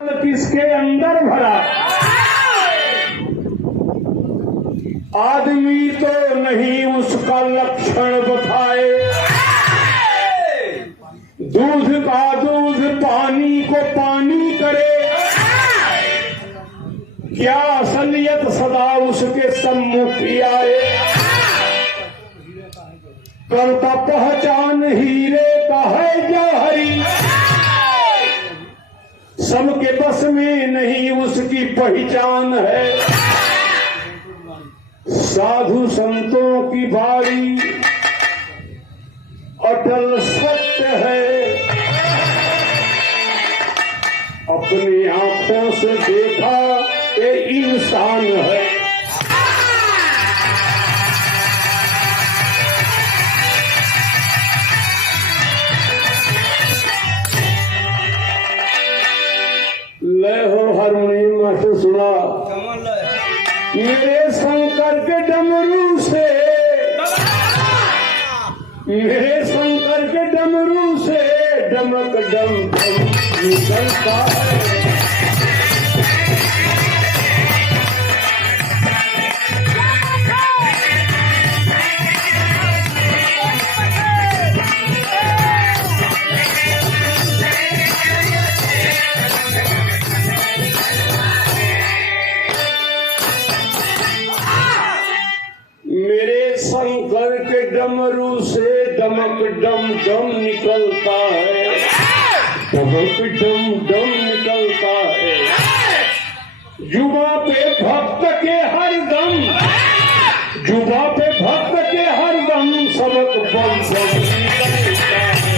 किसके अंदर भरा? आदमी तो नहीं उसका लक्षण बताए। दूध का दूध पानी को पानी करे, क्या असलियत सदा उसके सम्मुख ही आए। करता पहचान हीरे का है जौहरी, सबके बस में नहीं उसकी पहचान है। साधु संतों की बारी अटल सत्य है, अपनी आंखों से देखा ये इंसान है। लय हो हारमोनियम से सुना, मेरे शंकर के डमरू से, मेरे शंकर के डमरू से डमक डम डम निकलता है। शंकर के डमरू से डमक डम डम निकलता है, डमक डम डम निकलता है। जुबा पे भक्त के हर दम, जुबा पे भक्त के हर दम सबक बम बम निकलता है।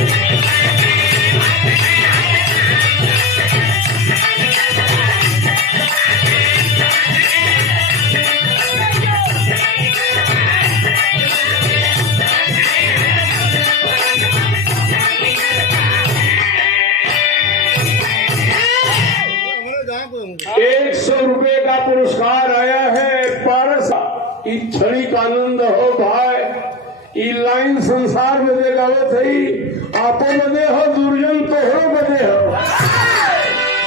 ₹100 का पुरस्कार आया है पारस। क्षणिक आनंद हो भाई, ई लाइन संसार में दे गावे थी, आपो बदे हो दुर्जन तोहरो बदे हो।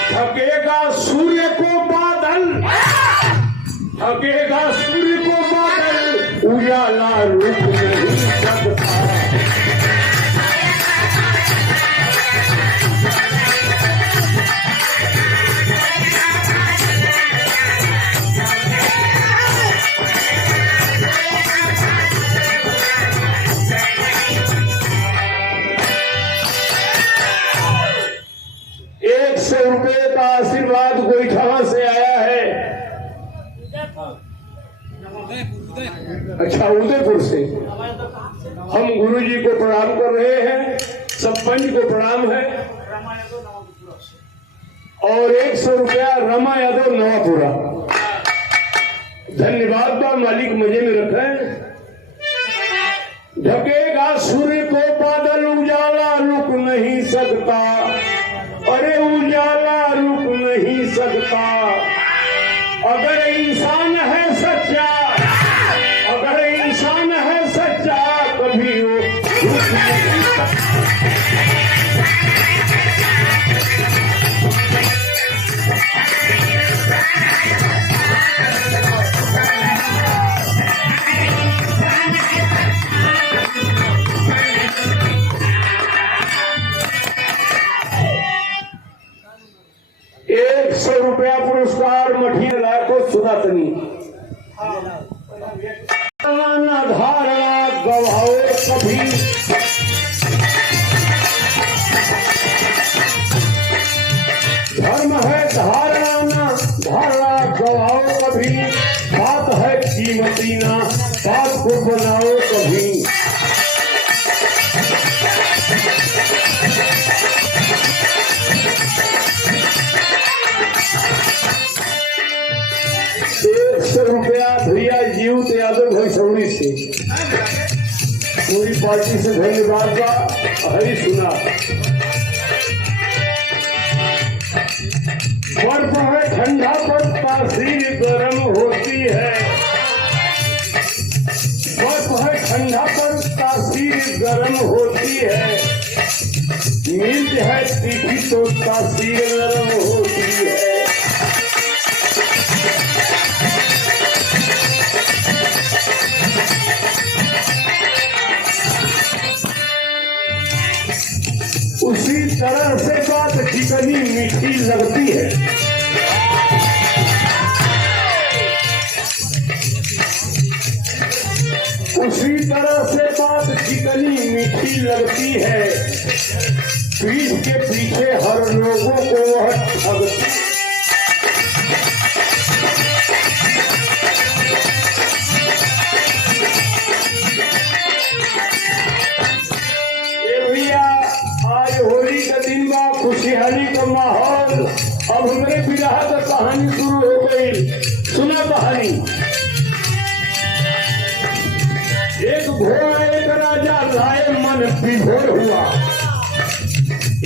थकेगा सूर्य को बादल, थकेगा सूर्य को बादल, उजाला रुक नहीं सकता। ₹100 का आशीर्वाद गोईठा से आया है। अच्छा, उदयपुर से हम गुरुजी को प्रणाम कर रहे हैं, सब पंच को प्रणाम है। और ₹100 रमा यादव नवापुरा। धन्यवाद बा, मालिक मजे में रखें। ढकेगा सूर्य को बादल, उजाला रुक नहीं सकता। अरे उजाला रुक नहीं सकता। अगर इंसान है सच्चा, अगर इंसान है सच्चा, कभी वो रुक नहीं सकता। ₹100 पुरस्कार मठिया लाखों सुदातनी। धारणा गवाओ कभी, धर्म है धारणा ना धारणा गवाओ कभी। बात है कीमती ना, बात को बनाओ कभी। ₹100 भैया जीव यादव भैसौड़ी से, पूरी पार्टी से धन्यवाद का हरी सुना। बर्फ है ठंडा पर तासीर गर्म होती है, बर्फ है ठंडा पर तासीर गर्म होती है। मिर्च है तीखी तो तासीर गर्म होती है। लगती है। उसी तरह से बात जितनी मीठी लगती है, पीठ के पीछे हर लोगों को वह ठगती। आज होली का दिन बा, खुशहाली का माहौल। अब हमारे विवाह का कहानी शुरू हो गई। सुना कहानी। एक घोड़ा एक राजा लाए मन विभोर हुआ।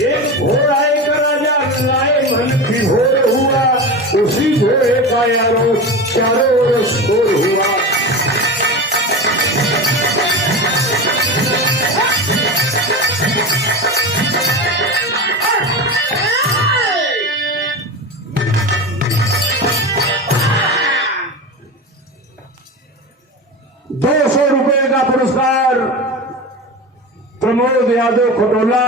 एक घोड़ा एक राजा लाए मन विभोर हुआ। उसी घोड़े का यारों चारों ओर शोर हुआ। ₹200 का पुरस्कार प्रमोद यादव खटोला।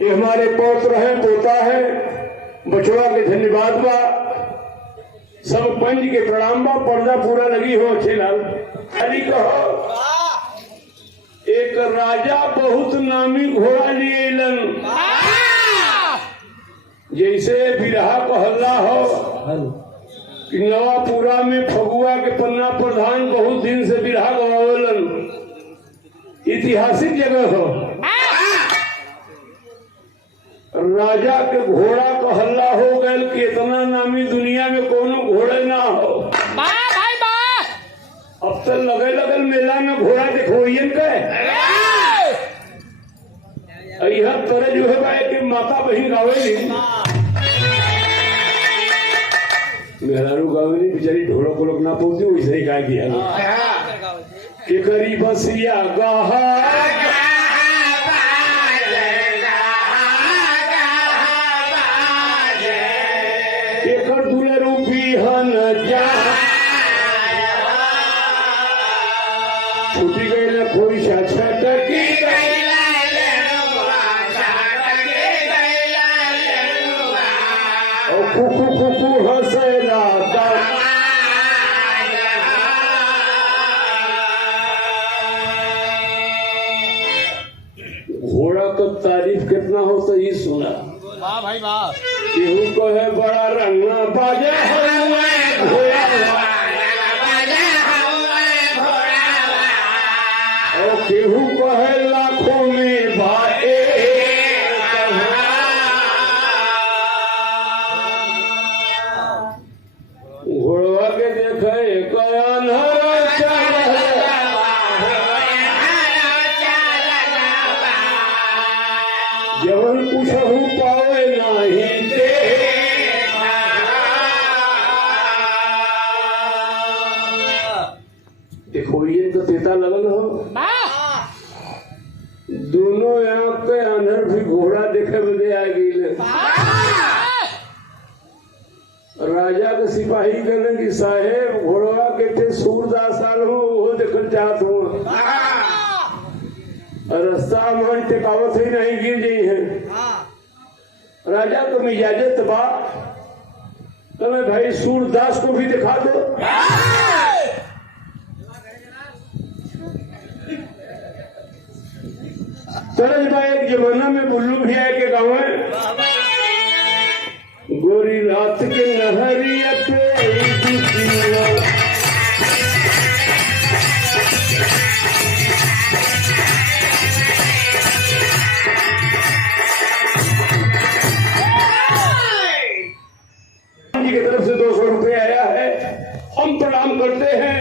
ये हमारे पौत्र हैं, पोता है। बचवा के धन्यवाद बा, सब पंच के प्रणाम बा। पर्दा पूरा लगी हो अच्छे लाल। खाली कहो एक राजा बहुत नामी घोड़ा लिए लन। जैसे बिरहा को हल्ला हो कि नवापुरा में फगुआ के पन्ना प्रधान बहुत दिन से बिरहा गवावलन। ऐतिहासिक जगह हो। राजा के घोड़ा को हल्ला हो गए कि इतना नामी दुनिया में कोनो घोड़े ना हो। भाई अब तो लगे लगल मेला में घोड़ा देखो यह तरह जो है भाई कि माता बहन गावेली, मेहरारू गावेली बेचारी ढोलक को लोग ना पहुंची, वैसे ही गा किया कि करी बसिया गाहा दूल्हे रूपी हन जा छुटी गई ना कोई छटकी कुकू कुकू हंसेला घोड़ा का तारीफ कितना हो तो ये सुना। वाह भाई वाह। केहू को है बड़ा रंगना बाजा और केहू को है लाखों में भाई। घोड़वा के देखे कयान जवन पूछहू पावे नहीं दे। देखो ये तो पिता लगल हो। दोनों आंख के अंदर भी घोड़ा देखे बदे आ गई। राजा के सिपाही कहने की साहेब घोड़वा के थे सूरदास साल हो वो देखल चाहत हूँ। रास्ता मन टिकावत ही नहीं गिर गई है। राजा को मिजाजत बा तो मैं भाई सूरदास को भी दिखा दो। तरज भाई एक जमाना में बुल्लू भैया के गाँव में गोरी रात के नहरिया पे की तरफ से ₹200 आया है, हम प्रणाम करते हैं।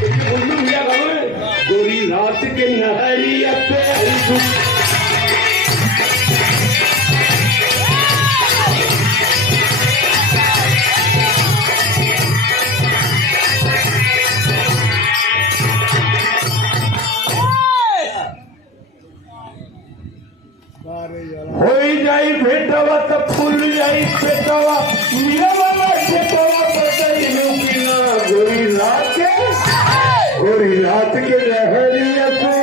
बुल्लू भैया गाँव में गोरी रात के नहरिया पे हो जाई भेटवा तो फूल जाई पेटवा मेरा वाला पेटवा बताई लुकिना गोरी रात के लहरिया पे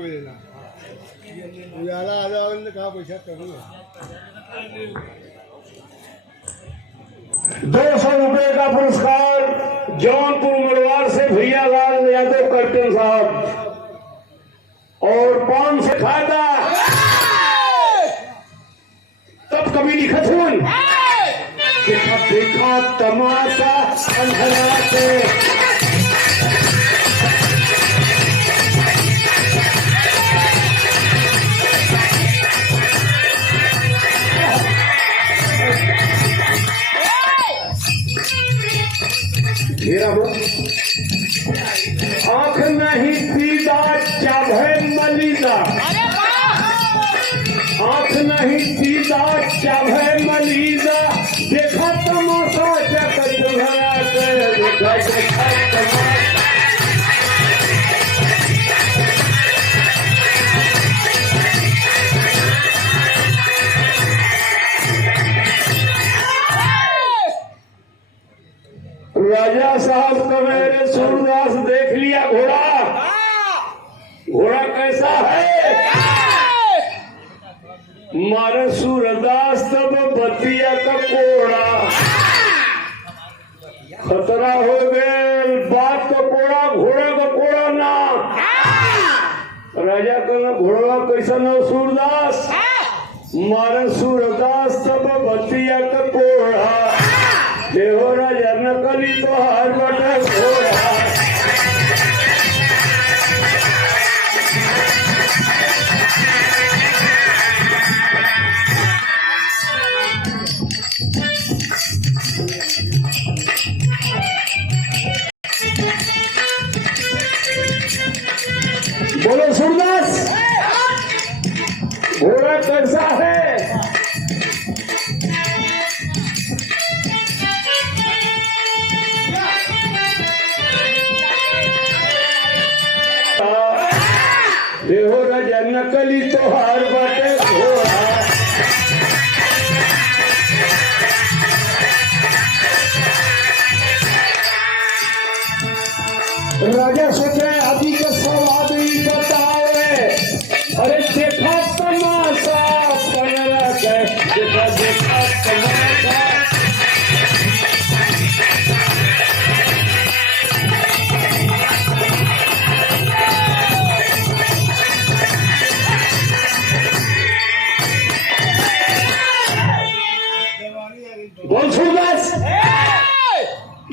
कोई लेना उजाला आ जाओ ने कहा पैसा करूँगा 200 रुपए का पुरस्कार जौनपुर मरवार से भैया लाल यादव कैप्टन साहब और 500 खाता तब कभी लिखत हुन देखा देखा तमाशा अंधरा से आंख नहीं सीधा चाहे मलीदा आंख नहीं सीधा चाहे मलीदा देखा तमाशा जगत भरा के देखा देखा तमाशा राजा साहब का मेरे सूरदास देख लिया घोड़ा घोड़ा कैसा है मारे सूरदास तब बतिया का कोड़ा खतरा हो गए बात का कोड़ा घोड़ा का कोड़ा ना राजा का घोड़ा कैसा ना सूरदास मारे सूरदास तब बतिया का कोड़ा देहो राजा नकली तो हर बटे घोड़ा बोलो सूरदास घोड़ा कैसा है देहो राजा नकली तो हार बाटे घोड़ा राजा सोचे अभी के सवाल ही बतावे अरे देखा तमाशा पनरा के देखा देखा तमाशा बोल सूरदास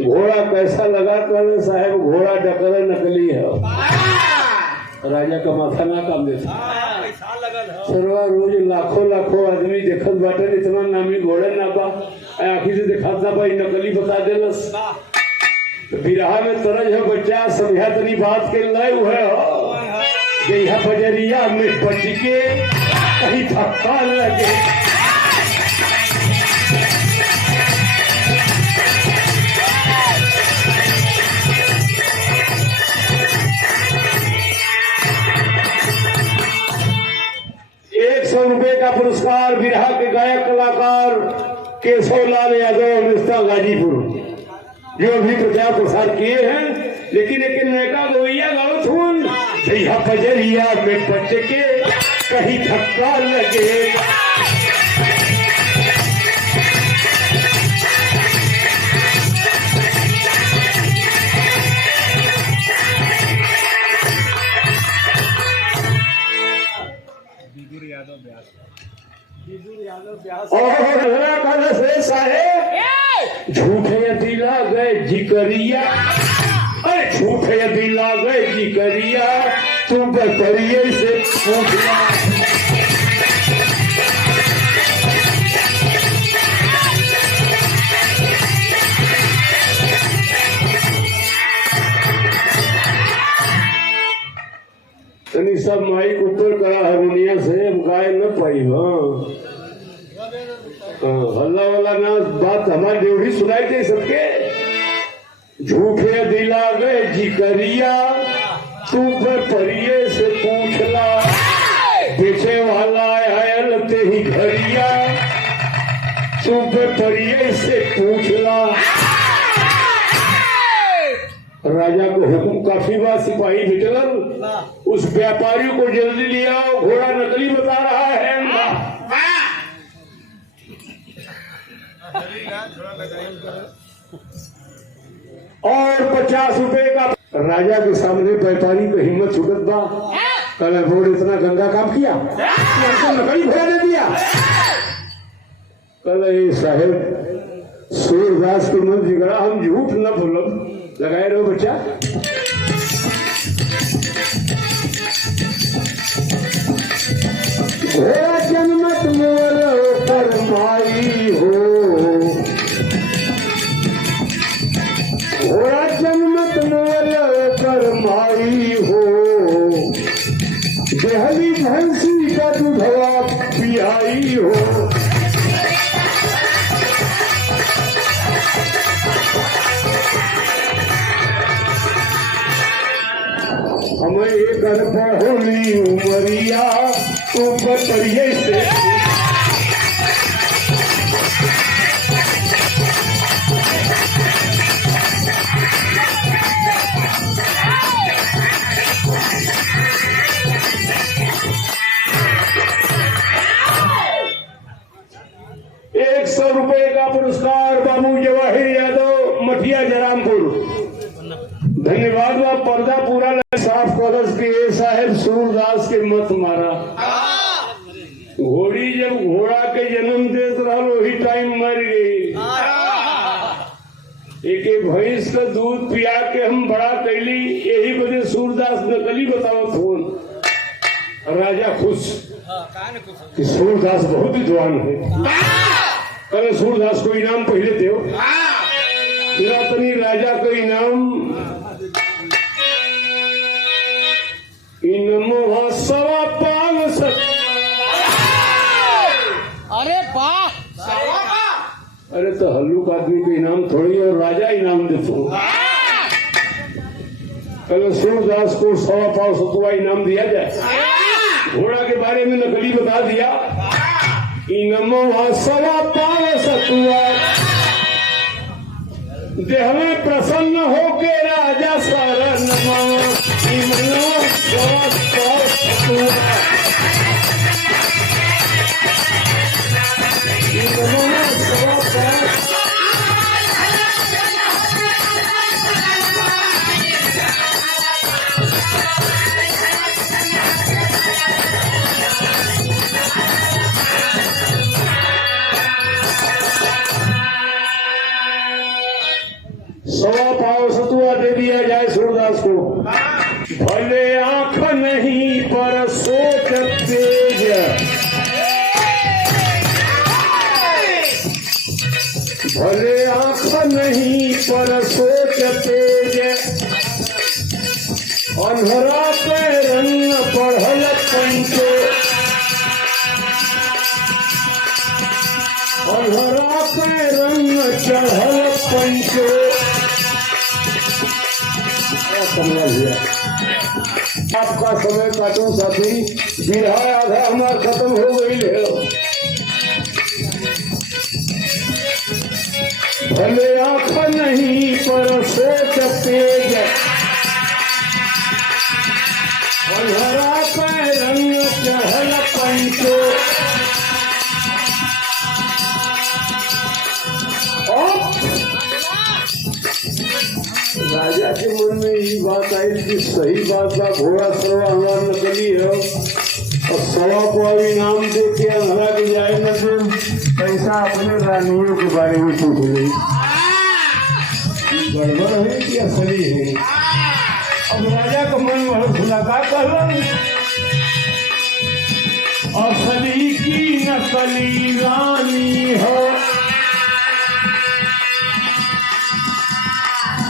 घोड़ा कैसा लगा कर साहब घोड़ा डकर नकली है राजा का माथा ना काम देता सरवा रोज लाखों लाखों आदमी देखत बाटे इतना नामी घोड़ा ना बा आखिर से दिखात ना बा नकली बता देलस बिरहा में तरज है बच्चा समझा तनी बात के लय है यह बजरिया में बच के कहीं धक्का लगे ₹100 का पुरस्कार बिरहा के गायक कलाकार केशवलाल यादव मिस्ता गाजीपुर जो अभी प्रचार प्रसार किए हैं लेकिन एक नयका गोइया गावत हूँ जैहा बजरिया में बच के कहीं धक्का लगे और साहेब झूठे दिला गए जिकरिया अरे झूठे दिला गए जिकरिया तू बकरिए से पूछना तनी सब माइक ऊपर करा हारमोनिया से गाय न पाई हल्ला वाला ना बात हमारी ड्यूटी सुनाई दे सबके झूठे दिला गए जिकरिया तू पर परिये से पूछला बेचे वाला आयल ते ही घरिया तू पर परिये से पूछला राजा को हुक्म काफी बार सिपाही निकल उस व्यापारी को जल्दी ले आओ, घोड़ा नकली बता रहा है। और 50 रुपए का राजा के सामने व्यापारी को हिम्मत छुटत बा, कल रोड इतना गंगा काम किया, हमको नकली घोड़ा दे दिया। कल साहेब सूरदास के मन बिगड़ा, हम झूठ न बोलब, लगाए रहो बच्चा। घोड़ा जन्मत मोर पर माई हो, घोड़ा जन्मत मोर पर माई हो, देहली भैंसी का दूधवा पियाई हो। हमें एक होली उमरिया ऊपर करिए से ₹100 का पुरस्कार बाबू जवाहिर यादव, मठिया जरामपुर। धन्यवाद। वह पर्दा पूरा साफ कॉलेज के साहेब सूरदास के मत मारा। घोड़ी जब घोड़ा के जन्म देत रहा वही टाइम मर गई। एक भैंस का दूध पिया के हम बड़ा कैली, यही वजह सूरदास नकली बतावत हो। राजा खुश कि सूरदास बहुत विद्वान है। अरे सूरदास को इनाम पहले दो। पुरातनी राजा को इनाम इनमो 5.25। अरे वाह, अरे तो हल्लुक आदमी को इनाम थोड़ी और राजा इनाम देते। कल सूरदास को 1.25 इनाम दिया जाए। घोड़ा के बारे में नकली बता दिया। इनमो 1.25 देह में प्रसन्न होके राजा सारा नमा ₹1.25 दे दिया जाए सूरदास को। भले आंख नहीं पर सोच तेज, भले आंख नहीं पर सोच तेज, अंधरा पे रंग पढ़ल पंचो, अंधरा पे रंग चढ़ल पंचो। आपका समय काटो साथी, बिरहा आधा हमारा खत्म हो गई है। भले आंख नहीं पर सोच तेज, अंधरा पे रंग चढ़ल पंचो। राजा के मन में ये बात आई कि सही बात का घोड़ा सरवा हमारा नकली है और 1.25 इनाम दे के अंधरा के जाए न तो पैसा अपने रानियों के बारे में पूछ गई। गड़बड़ है कि असली है। अब राजा का मन बहुत खुलासा कर असली की नकली रानी हो।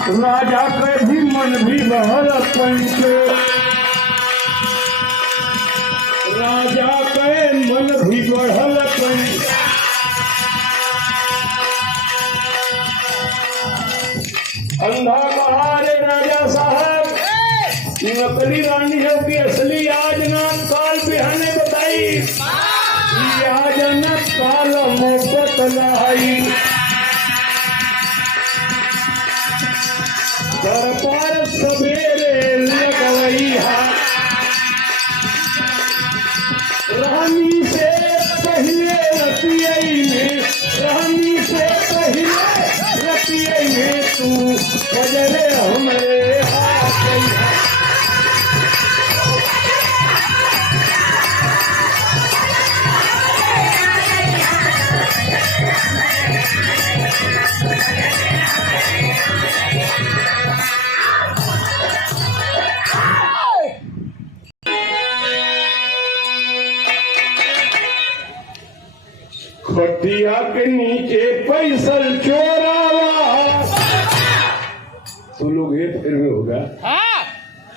राजा के भी मन भी बहल पंचो, राजा के मन भी बढ़ल पंचो। अंधा कहा रे राजा साहब, नकली रानी हो कि असली आज ना काल बिहाने बताई, आज न काल मोहब्बत लाई। दरबार रानी से पहले रतियई में, रानी से पहले रतियई में तू बजरे हमरे हाथ। खटिया के नीचे पैसल चोरावा। तो लोग ये फिर में होगा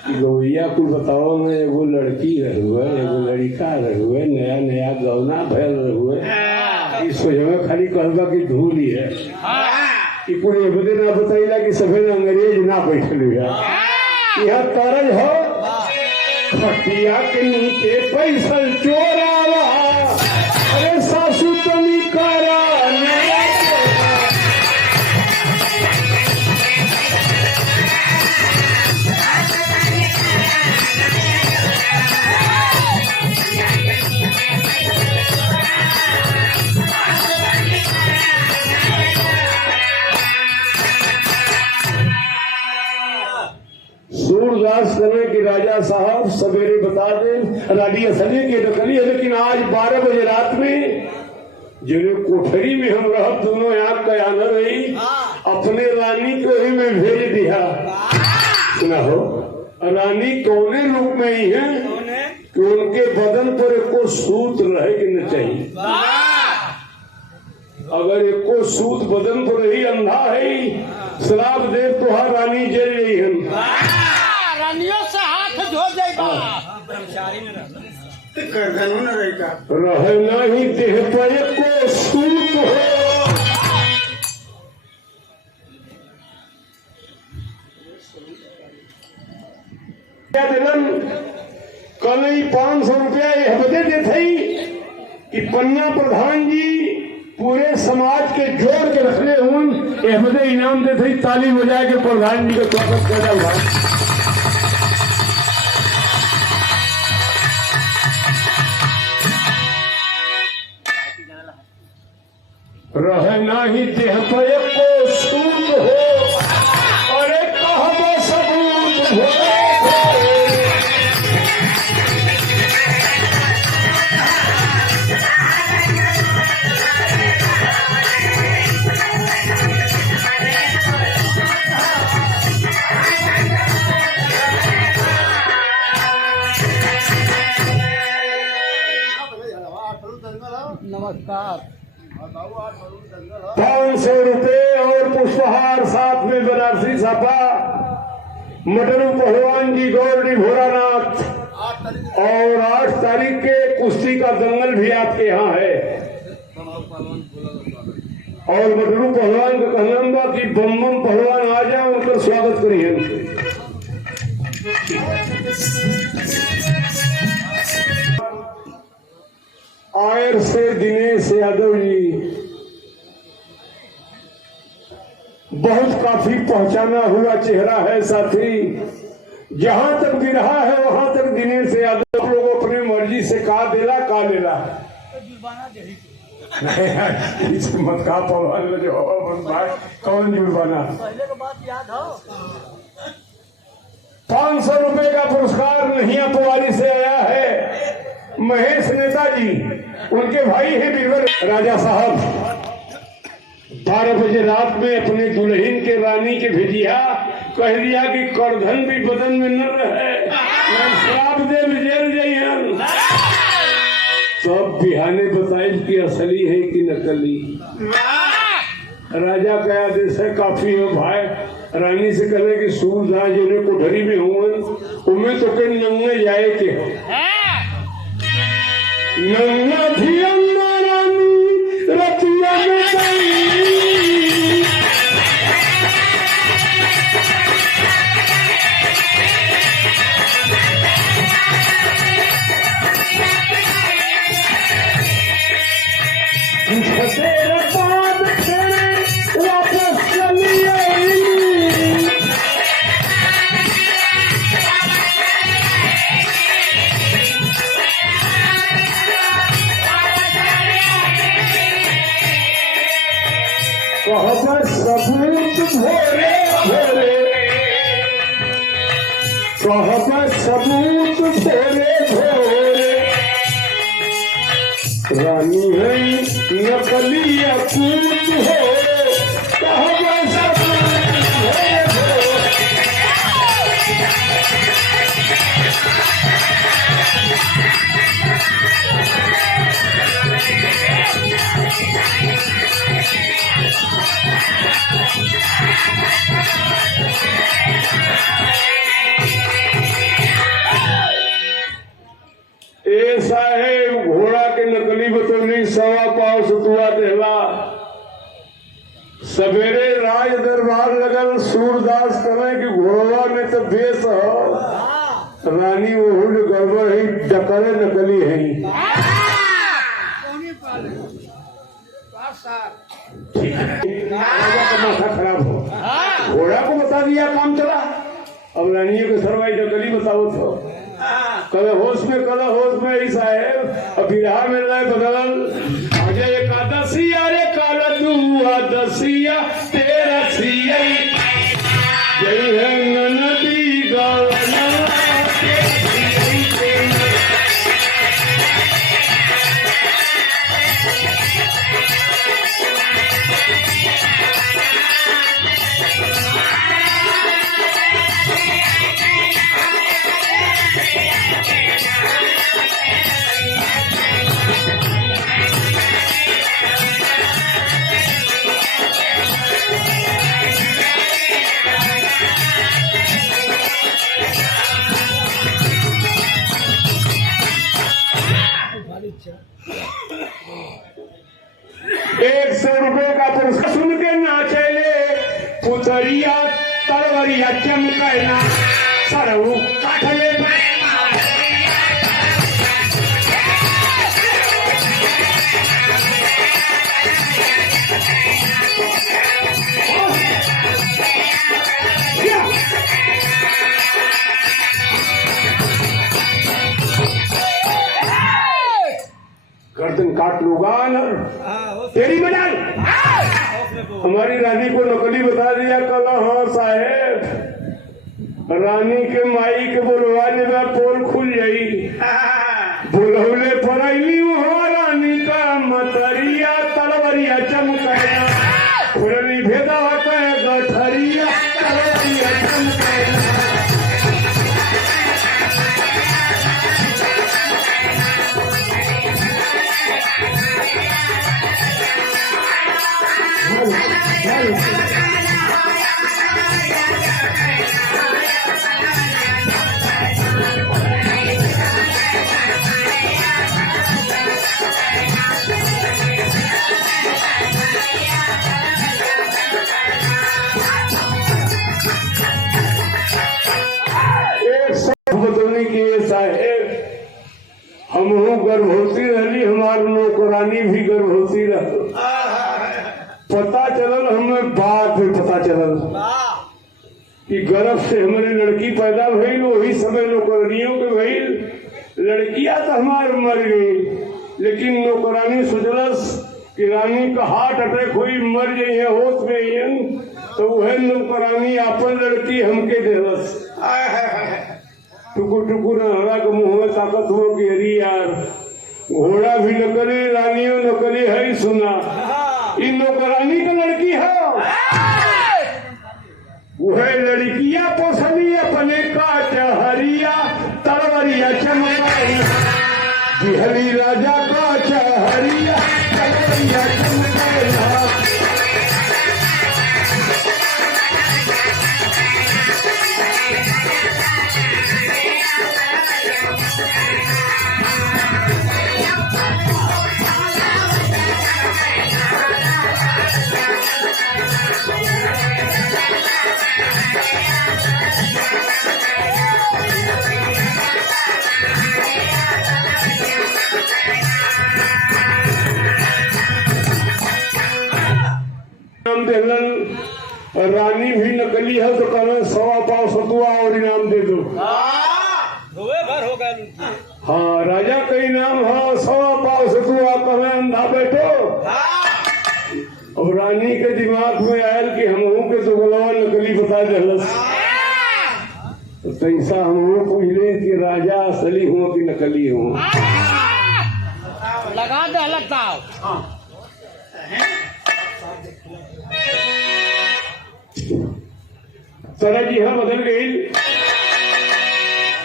कि गवैया कुल बताओ में एगो लड़की रहुए, एगो लड़का रहुए, नया नया गौना भैल रहुए। इस में खाली कहबा की धूल ही है कि कुल ये बदे ना बताइला कि सफेद अंग्रेज ना बैठल है। यह तरज हो खटिया के नीचे पैसल चोरावा। अरे सासू तमी करा सूरदास करे कि राजा साहब सवेरे बता दें रानी असली की नकली है, लेकिन आज 12 बजे रात में जिन्हें कोठरी में हम रह दोनों यहाँ कयाना रही अपने रानी को ही मैं भेज दिया। सुना हो रानी कौने रूप में ही है कि उनके बदन पर एको सूत रहे कि न चाहिए। अगर एको सूत बदन पर रही अंधा है श्राप दे तो हर रानी जल रही है। रानियों से हाथ धो जाएगा रहना ही देह पर एको सूत हो। क्या दिलन कल ही 500 रुपया यह बदे देते कि पन्ना प्रधान जी पूरे समाज के जोड़ के रखले हूं यह बदे इनाम देते ताली बजा के प्रधान जी का स्वागत कर हुआ। रहना ही देह पर एको सूत हो। अरे कहबो सबूत हो। नमस्कार। 500 रुपए और पुष्पहार साथ में बनारसी छापा मटरू पहलवान जी गौरडी भोलानाथ और 8 तारीख के कुश्ती का दंगल भी आपके यहाँ है। और मटरू पहलवान का कहना बा कि बम बम पहलवान आ जाए उनका स्वागत करिए। आयर से दिनेश यादव जी बहुत काफी पहचाना हुआ चेहरा है साथी। जहां तक भी रहा है वहां तक दिनेश यादव लोग अपनी मर्जी से का देला का लेला नहीं मत का पहलवान जो कौन जुर्माना। 500 रुपए का पुरस्कार नहीं अपवाली से आया है महेश नेताजी, उनके भाई है बीरबल राजा साहब। 12 बजे रात में अपने दुल्हन के रानी के भेजिया कह दिया कि करधन भी बदन में न रहे श्राप दे जेल जाइए। सब बिहाने बताए कि असली है कि नकली। राजा का आदेश है काफी हो भाई। रानी से कहले कि सूरदास जो कोठरी में हुए उनमें तो कहीं नंगे जाए के हो नंगा थी अम्मा रानी रतिया में वापस चली आई। कहब सबूत भोरे भोरे, कहब सबूत भोरे भोरे, रानी है नकली अपूत हो, कहब सबूत भोरे भोरे। ऐसा है घोड़ा के नकली बतौनी सवा पाव सतुआ देला। सवेरे राज दरबार लगल सूरदास करे कि घोड़वा में तो बेस हो, रानी वो गड़बड़ है, डकरे नकली है। ठीक है, राजा का माथा खराब हो, घोड़ा को बता दिया काम चला, अब रानी को सरवाई नकली बताओ तो कल होश में ऐसा है। अब बिरहा में रहे बदल आजा एकादशी अरे काल दुआदशिया तेरा सिया यही है ननदी गवना ₹100 का पुरस्कार सुन के नाचेले पुतरिया तरवरिया चमकैना सरऊ काठले गर्दन काट लूंगा तेरी मजाल। हमारी रानी को नकली बता दिया कल। हाँ साहेब, रानी के माई के बोलवाने में पोल खुल जाई, बुलौले पड़ैली वहाँ रानी का मतरिया तलवरिया चमकैना खुरनी भेदा होता है गठरिया तलवरिया चमकैना। बतौनी की साहेब हमहू गर्भवती रही, हमार नौकरानी भी गर्भवती रह। पता चलल हमें बाद में पता चलल कि गर्भ से हमारे लड़की पैदा भइल, वही समय नौकरानियों के भइल। लड़कियां तो हमार मर गई, लेकिन नौकरानी सोचलस कि रानी का हार्ट अटैक हुई मर गई है होश में, तो वह नौकरानी अपन लड़की हमके देलस। टुकुर टुकुर हरा के मुंह में ताकत हो कि अरे यार घोड़ा भी नकली रानियों नकली है। सुना इन नौकरानी का लड़की है, वह लड़कियां पोसली अपने का चहरिया तलवरिया चमकैना बिहरी राजा का चहरिया तलवरिया चमकैना। रानी भी नकली है तो कहना 1.25 पाव सतुआ और इनाम दे दो। हाँ, राजा का इनाम है 1.25 पाव सतुआ, कहना अंधा बैठो। और रानी के दिमाग तैसा हम पूछले कि राजा असली हूँ कि नकली हूँ। लगा दे लगता तरह जी हाँ बदल गई।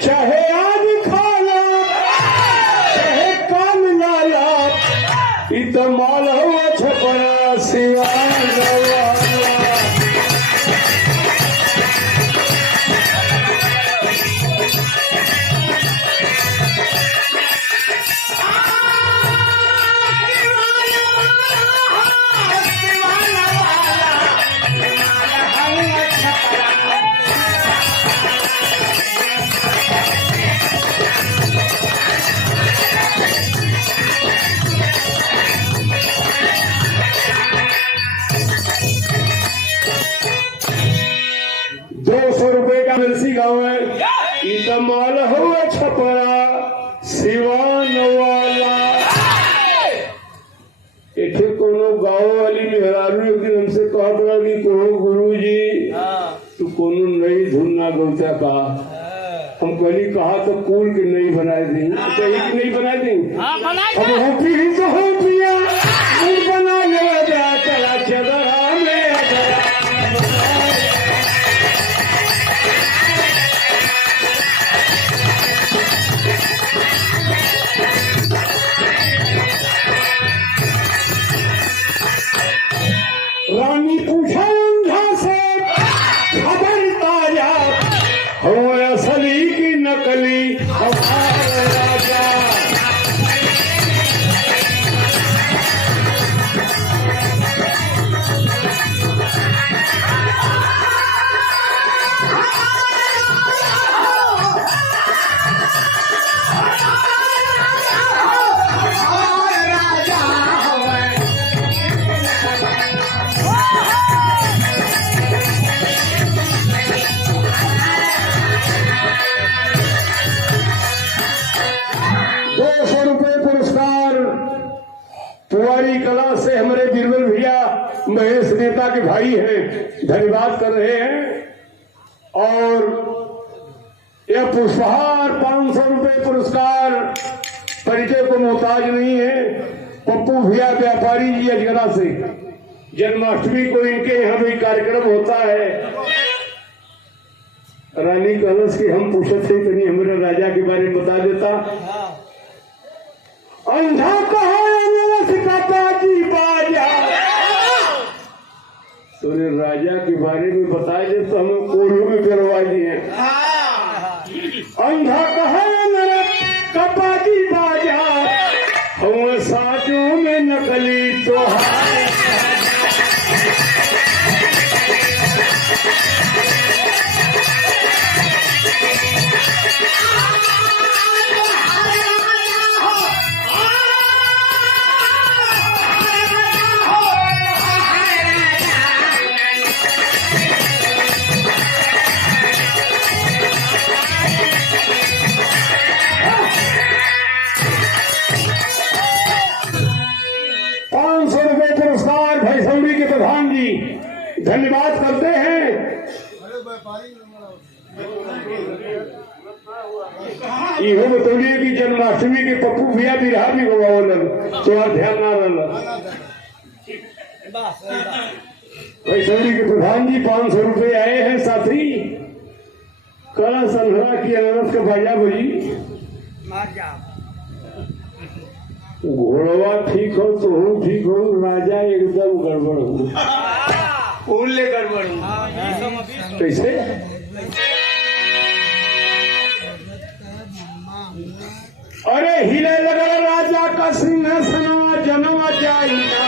चाहे आज खाला चाहे कान लाला इतमाल हुआ छपरा सिवाय गवाला। मिलसी गाँव है इतमाल हुआ छपरा सिवान वाला। इथे कोनो गाँव वाली मेहरारू एक दिन हमसे कहत रहा कि कहो गुरुजी तू कोनो नई धुन ना गौता का। हम कहली कहा तो कूल के नहीं बनाए दी नहीं बनाए दी। अब होपी ही तो हो पिया बना ले चला चदरा में रानी पूछा अंधा से खबर ताजा हो असली की नकली हमारा राजा। पुवारी कला से हमारे बीरबल भैया महेश नेता के भाई हैं, धन्यवाद कर रहे हैं। और यह पुष्पहार 500 रुपए पुरस्कार परिचय को मोहताज नहीं है। पप्पू भैया व्यापारी जी अजगरा से जन्माष्टमी को इनके यहाँ भी कार्यक्रम होता है। रानी कलश की हम पूछे थे तनी हमारे राजा के बारे में बता देता। अंधा कहा जी बाजा तोरे राजा के बारे में बता दे तो हमें कोल्हू में करवा दिए। अंधा कहा मेरा कपाजी बाजा हम साजों में नकली तोहार। प्रधान जी धन्यवाद करते हैं। इहो बतौलिए कि जन्माष्टमी के पप्पू भैया बिरहा भी गवावलन तो ध्यान ना रहना। वैशाली के प्रधान जी 500 रुपए आए हैं। साथी कला संघरा की अनारस का बाजा बजी घोड़वा ठीक हो तो हूँ ठीक हो राजा एकदम गड़बड़ हो ले गड़बड़ कैसे। अरे हिले लगा राजा का सिंहासन जन्म जाएगा।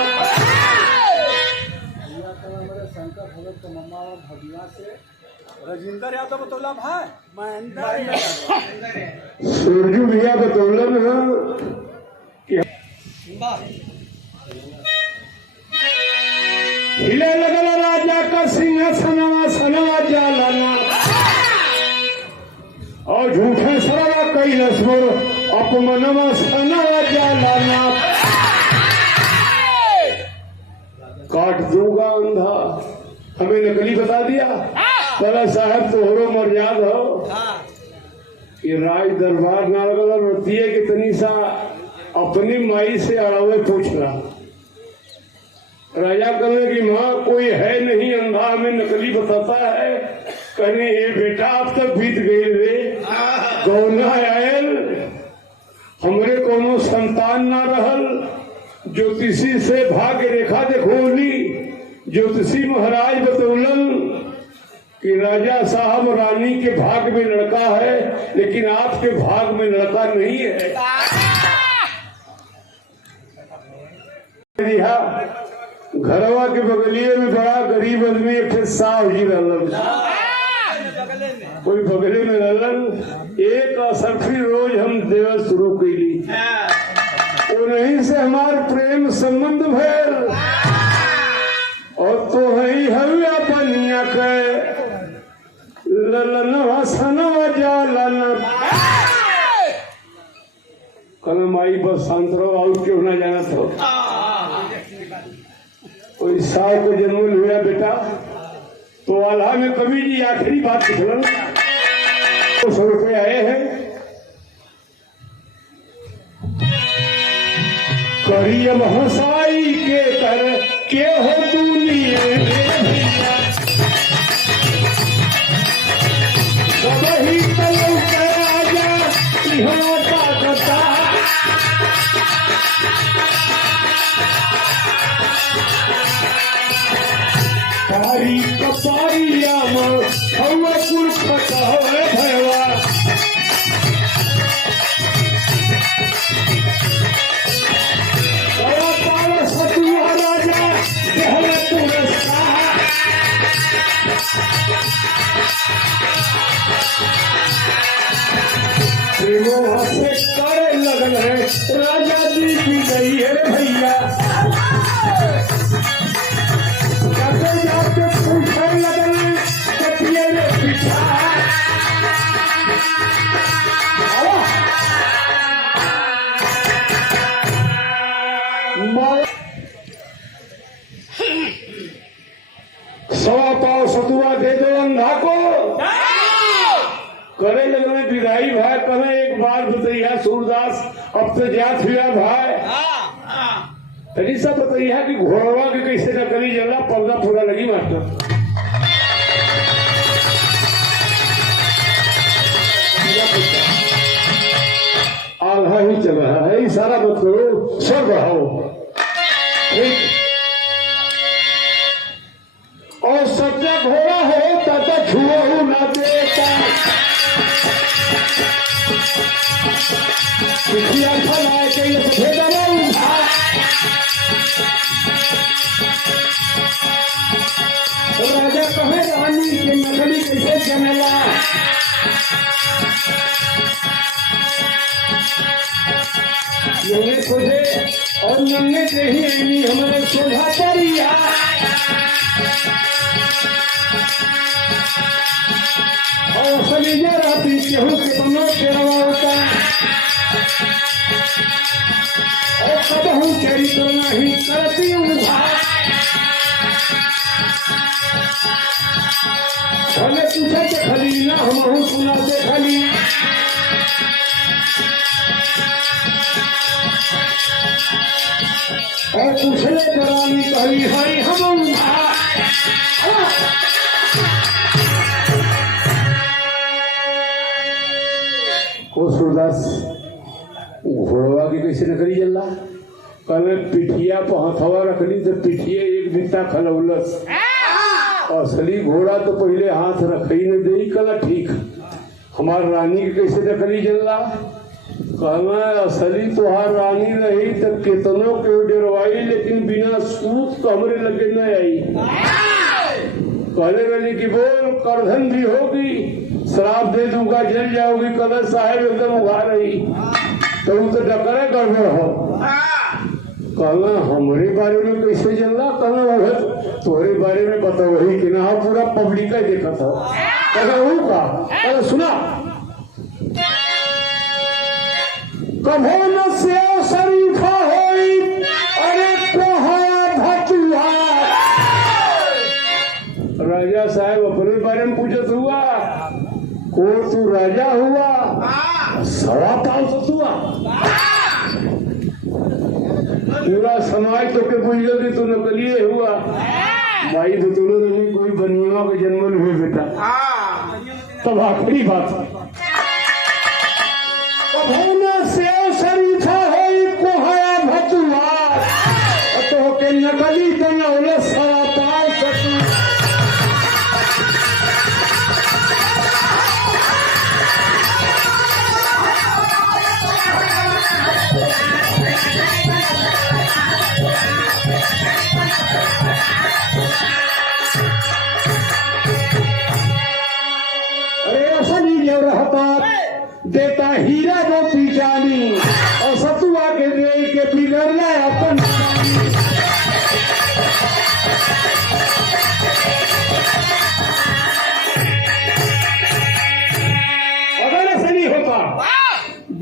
शंकर भगत का मम्मा भगिया से राजेंद्र यादव बतौला भाई महेंद्र सूरजू भैया बतौलन हिले लगल राजा का सिंहासनवा सनवा जालना और झूठे सरवा कैलस मोर अपमनवा सनवा जालना। काट दूंगा अंधा हमें नकली बता दिया। कला साहब तोहरो मर्याद हो कि राज दरबार ना लगल रतिये के तनी सा अपनी माई से अड़ावे पूछला। राजा कहने की माँ कोई है नहीं, अंधा में नकली बताता है। कहने ये बेटा अब तक बीत गई रे, गौना आयल हमरे कोनो संतान ना रहल। ज्योतिषी से भाग्य रेखा देखोली, ज्योतिषी महाराज बतौलन कि राजा साहब रानी के भाग में लड़का है, लेकिन आपके भाग में लड़का नहीं है। घरवा के बगलिए में बड़ा गरीब आदमी एक साहब जी रहलन, कोई बगले में रहलन। एक असरफी रोज हम देवा शुरू कैली, उन्हीं से हमार प्रेम संबंध भैल। और तो हवे अपनिया के ललन हसनवा जालन। कल माई बस शांत रहो, और क्यों ना जाना था। कोई साव को जन्म हुआ बेटा तो आल्हा में कवि जी आखिरी बात लिखलन। 100 रुपये आए हैं। करियम हसाई के कर के हो दुनिया सब ही तलौ के राजा इहो ताकता। पारी कपारिया में हवा कुछ पकावे भैया। सतुआ राजा पहले पुरस्कार। प्रेमों से करे लगन है राजा जी की गई है भैया। जाते जाते पूछे लगन कटिए रे पिछा। सवा पाव सतुआ दे दो अंधा को। करे लगने विदाई भाई, कहे एक बार बताइया सूरदास अब तो जात हुआ भाई। तरी सा बताइया कि घोड़वा के कैसे न करी जला पर्दा पूरा लगी मास्टर। आल्हा ही चल रहा है, इशारा मत करो, सर बढ़ाओ। और सच्चा घोड़ा हो तब छुओ ना देता। पिछिया फलाए के ये भेजा नहीं। राजा कहे रानी के नकली कैसे जमेला। नन्हे खोजे और नन्हे देही हमारे शोभा परिया। और सलीजा रहती केहू के बनो तेरवा होता। और कबहू चरित्र नहीं करती उन्हा। भले पूछे के खली ना हमहू सुना से खली। और पूछले दरानी कही हरी हम सूरदास घोड़वा की कैसे न करी जल्ला। कल पिठिया पर हथवा रखली तो पिठिया एक बिता खलौलस। असली घोड़ा तो पहले हाथ रख ही न दे। कल ठीक हमार रानी की कैसे न करी जल्ला। कहना असली तुहार रानी रही तो कितनों के डरवाई, लेकिन बिना सूत तो हमरे लगे न आई। कहले रही कि बोल करधन भी होगी, शराब दे दूंगा, जल जाओगी। कलर साहब एकदम उगा रही तो वो तो डकरे गड़बड़ हो। कहना हमरे बारे में कैसे जानला। कहना वह तुम्हारे बारे में बता वही कि ना पूरा पब्लिक का देखा था। कहना वो का कहना सुना। कभो न से शरीफा होई अरे कोहा भटुआ। राजा साहब अपने बारे में पूछत हुआ को तू राजा हुआ। पूरा समाज तो के बुझल कि तू नकलिए हुआ भाई तो तुलो नहीं कोई बनिया के जन्म हुए बेटा। तब आखिरी बात से शरीफा है कोहया भतुआ तो के नकली बनौले सवा पाल सकी। देता हीरा मोती चांदी और सतुआ के दे के बिगड़ला अपन अगर ऐसा नहीं होता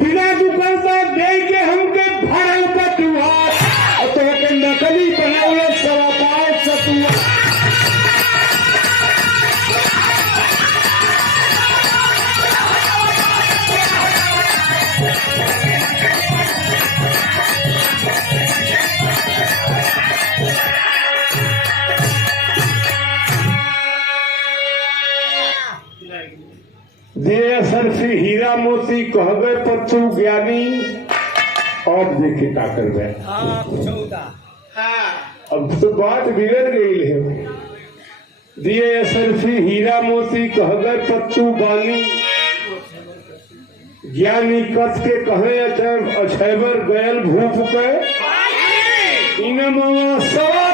बिना दुकानदार दे के हमके भरल बटुआ और तो के नकली बनावे सवापाल सतुआ। दे सरफी हीरा मोती कह गए पर तू ज्ञानी और देखे का कर गए। अब तो बात बिगड़ गई है। दिए सरफी हीरा मोती कह गए पर तू बानी ज्ञानी कथ के कहे अछैबर गयल भूप पे इन मामा सवा